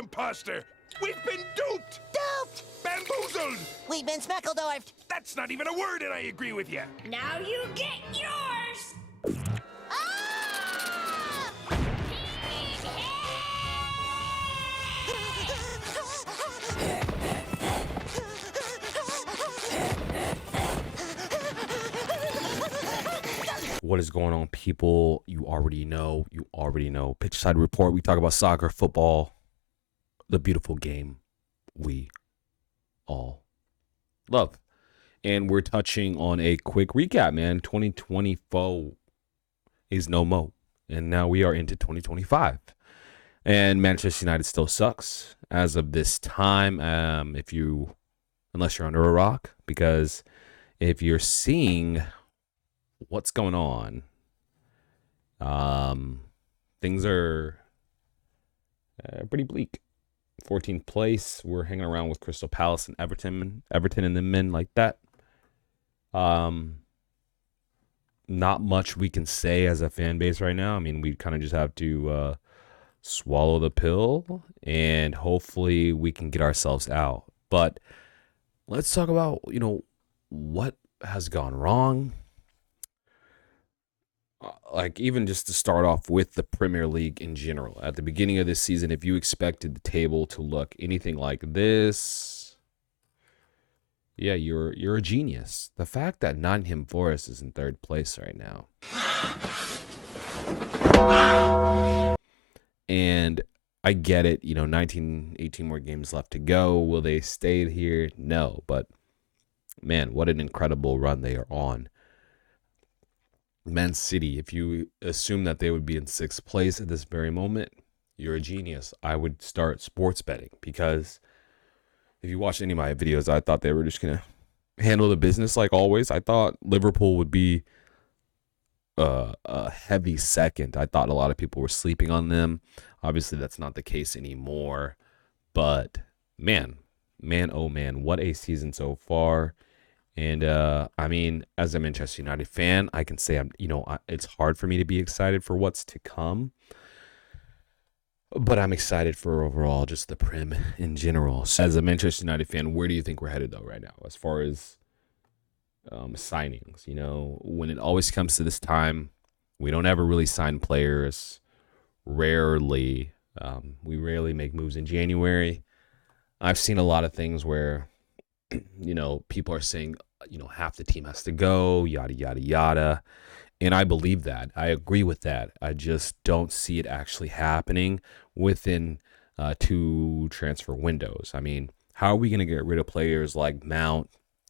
imposter. We've been duped. Duped! Bamboozled. We've been smeckledorfed. That's not even a word, and I agree with you. Now you get yours! Ah! What is going on, people? You already know. Pitch Side Report. We talk about soccer, football, the beautiful game we all love. And we're touching on a quick recap, man. 2024 is no mo. And now we are into 2025. And Manchester United still sucks as of this time. Unless you're under a rock, because if you're seeing what's going on, things are pretty bleak. 14th place. We're hanging around with Crystal Palace and Everton and the men like that. Not much we can say as a fan base right now. I mean, we kind of just have to swallow the pill and hopefully we can get ourselves out. But let's talk about, what has gone wrong. Like, even just to start off with the Premier League in general. At the beginning of this season, if you expected the table to look anything like this, yeah, you're a genius. The fact that Nottingham Forest is in third place right now. And I get it, 18 more games left to go. Will they stay here? No, but man, what an incredible run they are on. Man City, if you assume that they would be in sixth place at this very moment, you're a genius. I would start sports betting, because if you watch any of my videos, I thought they were just going to handle the business like always. I thought Liverpool would be a heavy second. I thought a lot of people were sleeping on them. Obviously, that's not the case anymore. But man, oh man, what a season so far. And I mean, as a Manchester United fan, I can say it's hard for me to be excited for what's to come. But I'm excited for overall just the Prem in general. So as a Manchester United fan, where do you think we're headed though right now as far as signings? When it always comes to this time, we don't ever really sign players. Rarely. We rarely make moves in January. I've seen a lot of things where, people are saying, half the team has to go, yada, yada, yada. And I believe that. I agree with that. I just don't see it actually happening within 2 transfer windows. I mean, how are we going to get rid of players like Mount,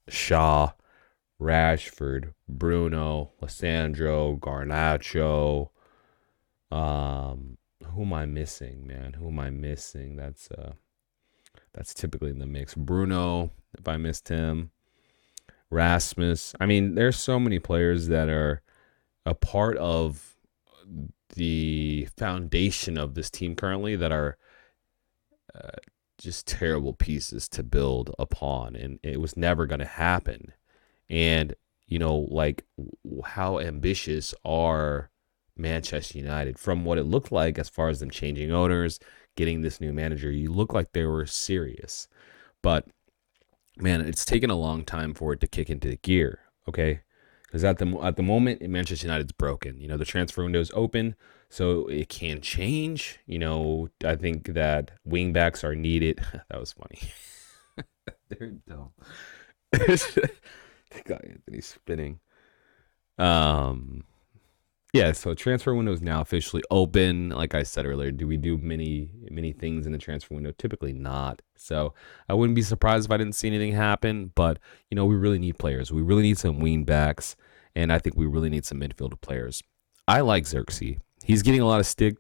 Shaw, Rashford, Bruno, Lissandro, Garnacho? Who am I missing, man? Who am I missing? That's typically in the mix. Bruno, if I missed him. Rasmus. I mean, there's so many players that are a part of the foundation of this team currently that are just terrible pieces to build upon, and it was never going to happen. And how ambitious are Manchester United? From what it looked like, as far as them changing owners, getting this new manager, you look like they were serious. But man, it's taken a long time for it to kick into gear, okay? Because at the moment, Manchester United's broken. The transfer window is open, so it can change. I think that wingbacks are needed. That was funny. They're dumb. Got Anthony spinning. Yeah, so transfer window is now officially open. Like I said earlier, do we do many things in the transfer window? Typically not. So I wouldn't be surprised if I didn't see anything happen. But, we really need players. We really need some wing backs. And I think we really need some midfielder players. I like Xerxes. He's getting a lot of stick.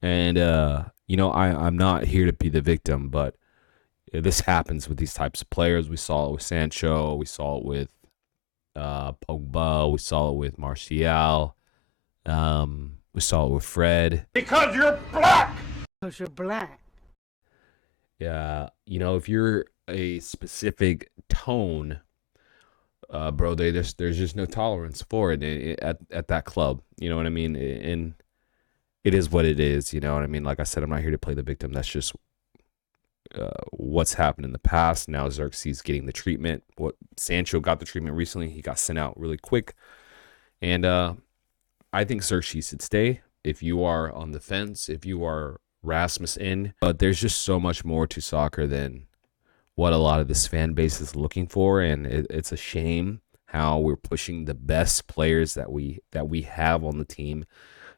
And, I'm not here to be the victim. But this happens with these types of players. We saw it with Sancho. We saw it with Pogba. We saw it with Martial. We saw it with Fred. Because you're black! Because you're black. Yeah, if you're a specific tone, bro, there's just no tolerance for it at that club. You know what I mean? And it is what it is. You know what I mean? Like I said, I'm not here to play the victim. That's just what's happened in the past. Now Xerxes getting the treatment. What Sancho got the treatment recently. He got sent out really quick. And I think Xerxes should stay. If you are on the fence, if you are Rasmus in, but there's just so much more to soccer than what a lot of this fan base is looking for, and it's a shame how we're pushing the best players that we have on the team.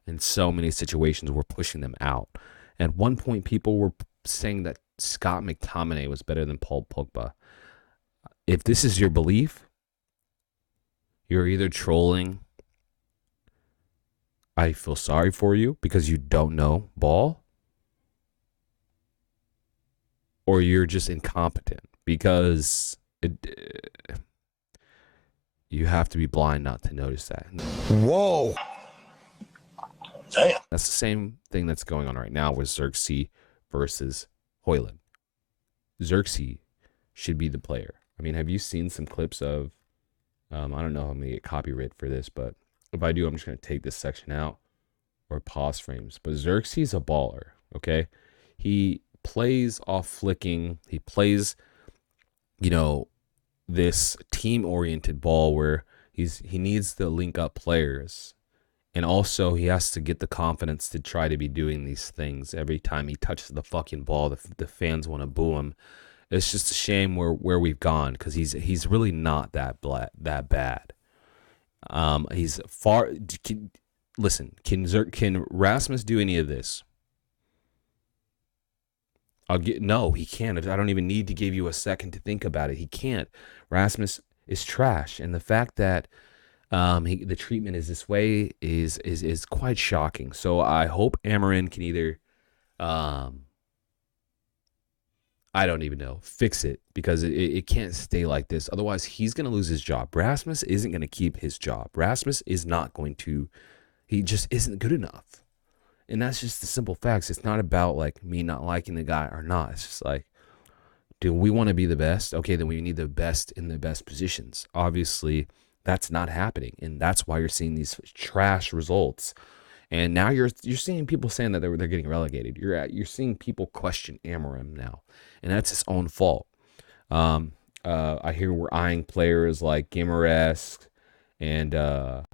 In so many situations, we're pushing them out. At one point, people were saying that Scott McTominay was better than Paul Pogba. If this is your belief, you're either trolling. I feel sorry for you because you don't know ball, or you're just incompetent because you have to be blind not to notice that. Whoa. Damn. That's the same thing that's going on right now with Xerxes versus Højlund. Xerxes should be the player. I mean, have you seen some clips of, I don't know how I'm going to get copyright for this, but if I do, I'm just going to take this section out or pause frames. But Xerxes is a baller, okay? He plays off flicking. He plays, this team-oriented ball where he needs to link up players. And also, he has to get the confidence to try to be doing these things. Every time he touches the fucking ball, the fans want to boo him. It's just a shame where we've gone because he's really not that bad. He's far. Can Rasmus do any of this? No, he can't. I don't even need to give you a second to think about it. He can't. Rasmus is trash, and the fact that the treatment is this way is quite shocking. So I hope Amorim can either, I don't even know, fix it, because it can't stay like this. Otherwise, he's going to lose his job. Rasmus isn't going to keep his job. Rasmus is not going to. He just isn't good enough. And that's just the simple facts. It's not about like me not liking the guy or not. It's just like, do we want to be the best? Okay, then we need the best in the best positions. Obviously, that's not happening, and that's why you're seeing these trash results. And now you're seeing people saying that they're getting relegated. You're seeing people question Amorim now, and that's his own fault. I hear we're eyeing players like Guimaraes and or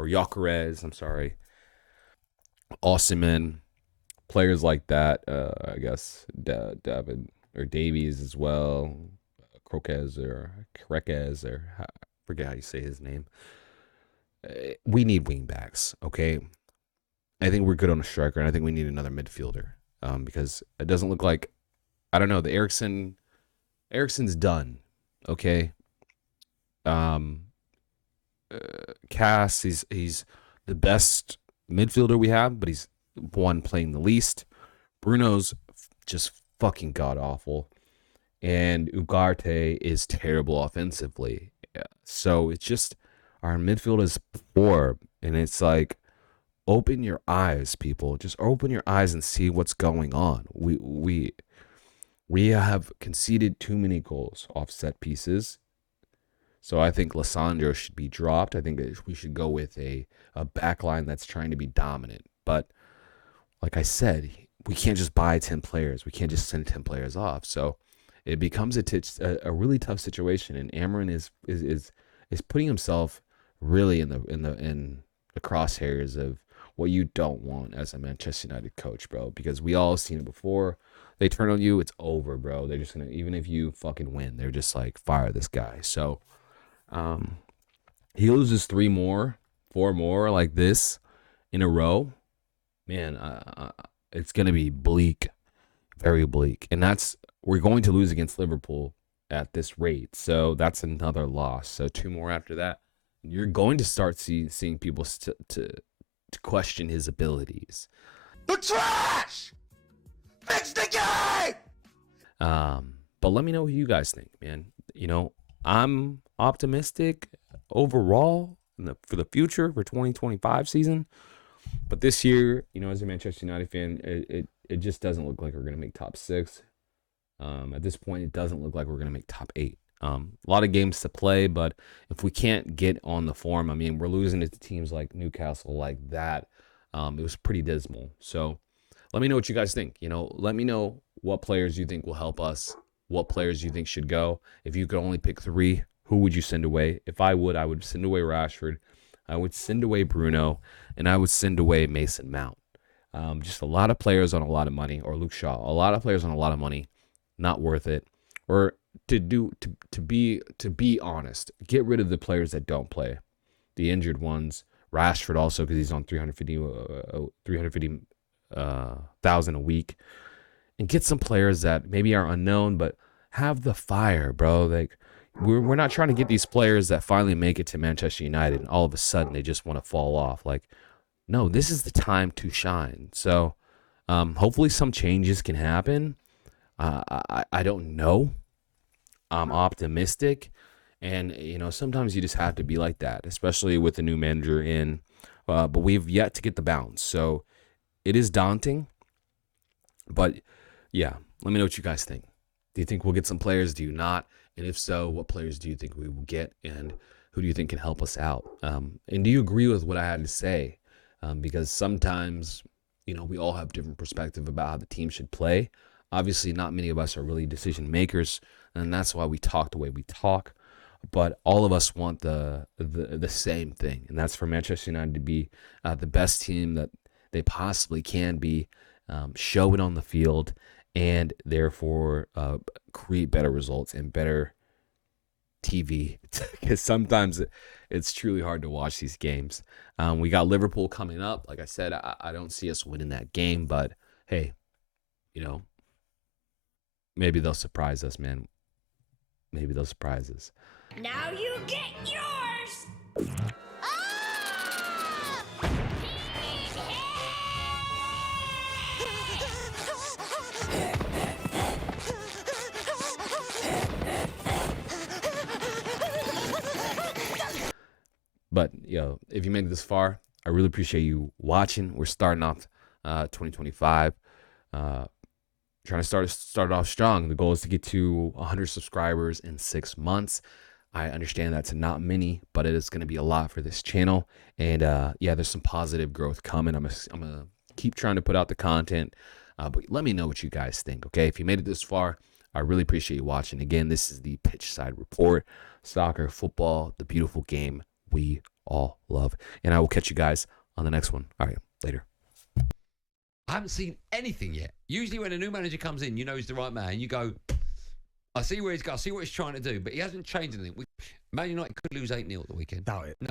Gyökeres. I'm sorry, Osimhen, players like that. I guess David or Davies as well, Croquez or I forget how you say his name. We need wing backs, okay? I think we're good on a striker, and I think we need another midfielder because it doesn't look like, I don't know, the Eriksen's done, okay? Cass, he's the best midfielder we have, but he's one playing the least. Bruno's just fucking god awful, and Ugarte is terrible offensively. So it's just our midfield is poor, and it's like, open your eyes, people. Just open your eyes and see what's going on. We have conceded too many goals off set pieces. So I think Lissandro should be dropped. I think we should go with a back line that's trying to be dominant. But like I said, we can't just buy 10 players. We can't just send 10 players off. So it becomes a really tough situation, and Amorim is putting himself really in the crosshairs of what you don't want as a Manchester United coach, bro. Because we all seen it before. They turn on you, it's over, bro. They're just gonna, even if you fucking win, they're just like, fire this guy. So he loses 4 more like this in a row, man. It's gonna be bleak, very bleak, and we're going to lose against Liverpool at this rate. So that's another loss. So 2 more after that. You're going to start seeing people to question his abilities. The trash! Fix the game! But let me know what you guys think, man. I'm optimistic overall for the future for 2025 season. But this year, as a Manchester United fan, it just doesn't look like we're going to make top 6. At this point, it doesn't look like we're going to make top 8. A lot of games to play, but if we can't get on the form, I mean, we're losing to teams like Newcastle like that. It was pretty dismal. So let me know what you guys think. Let me know what players you think will help us, what players you think should go. If you could only pick 3, who would you send away? If I would send away Rashford, I would send away Bruno, and I would send away Mason Mount. Just a lot of players on a lot of money, or Luke Shaw. A lot of players on a lot of money, not worth it. Or to be honest, get rid of the players that don't play, the injured ones. Rashford also, because he's on 350,000 a week, and get some players that maybe are unknown but have the fire, bro. Like we're not trying to get these players that finally make it to Manchester United and all of a sudden they just want to fall off. Like, no, this is the time to shine. So hopefully some changes can happen. I don't know. I'm optimistic. And, sometimes you just have to be like that, especially with the new manager in. But we've yet to get the bounce. So it is daunting. But, yeah, let me know what you guys think. Do you think we'll get some players? Do you not? And if so, what players do you think we will get? And who do you think can help us out? And do you agree with what I had to say? Because sometimes, we all have different perspective about how the team should play. Obviously, not many of us are really decision makers, and that's why we talk the way we talk. But all of us want the same thing, and that's for Manchester United to be the best team that they possibly can be, show it on the field, and therefore create better results and better TV. Because sometimes it's truly hard to watch these games. We got Liverpool coming up. Like I said, I don't see us winning that game, but hey, maybe they'll surprise us, man. Maybe they'll surprise us. Now you get yours! But, if you made it this far, I really appreciate you watching. We're starting off 2025. Trying to start off strong. The goal is to get to 100 subscribers in 6 months. I understand that's not many, but it is going to be a lot for this channel. And there's some positive growth coming. I'm gonna keep trying to put out the content. But let me know what you guys think. Okay, if you made it this far, I really appreciate you watching. Again, this is the Pitch Side Report. Soccer, football, the beautiful game we all love. And I will catch you guys on the next one. All right, later. I haven't seen anything yet. Usually when a new manager comes in, you know he's the right man. You go, I see where he's going. I see what he's trying to do. But he hasn't changed anything. Man United could lose 8-0 at the weekend. Doubt it. No.